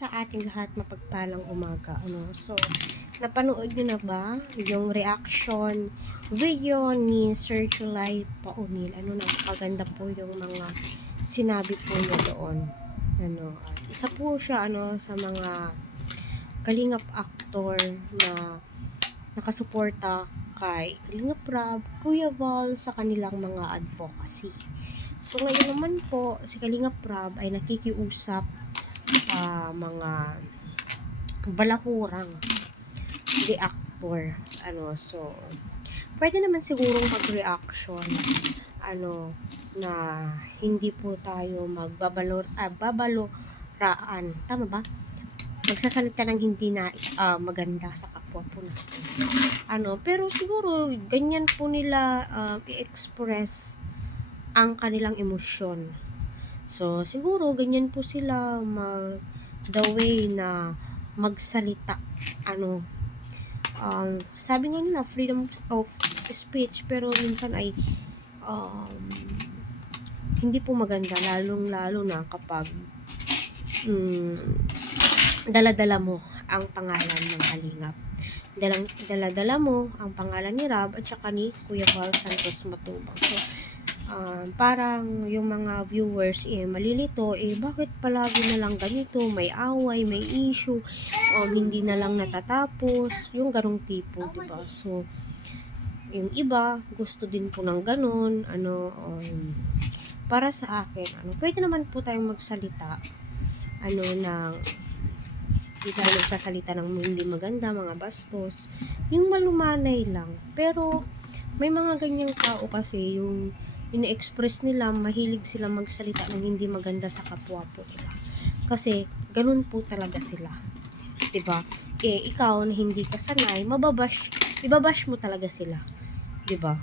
Sa ating lahat, mapagpalang umaga. So, napanood nyo na ba yung reaction video ni Sir July Paunil? Napakaganda po yung mga sinabi po niya doon. Isa po siya sa mga kalingap actor na nakasuporta kay Kalingap Rab, Kuya Val sa kanilang mga advocacy. So ngayon naman po, si Kalingap Rab ay nakikiusap sa mga balahurang reactor. So pwede naman sigurong mag-reaction na hindi po tayo babaloraan. Tama ba? Magsasalita ng hindi na maganda sa kapwa po natin. Pero siguro ganyan po nila i-express ang kanilang emosyon. So siguro ganyan po sila the way na magsalita. Sabi nga nila freedom of speech, pero minsan ay hindi po maganda, lalong-lalo na kapag dala-dala mo ang pangalan ng Kalingap. Dala-dala mo ang pangalan ni Rab at saka ni Kuya Val Santos Matubang. So, parang yung mga viewers malilito, bakit palagi na lang ganito, may away, may issue, hindi na lang natatapos, yung ganong tipo, diba? So, yung iba, gusto din po ng ganon, para sa akin, pwede naman po tayong magsalita, ng hindi tayo magsasalita ng hindi maganda, mga bastos, yung malumanay lang. Pero may mga ganyang tao kasi yung ina-express nila, mahilig sila magsalita ng hindi maganda sa kapwa po nila. Kasi ganun po talaga sila. 'Di ba? Ikaw na hindi ka sanay, ibabash mo talaga sila. 'Di ba?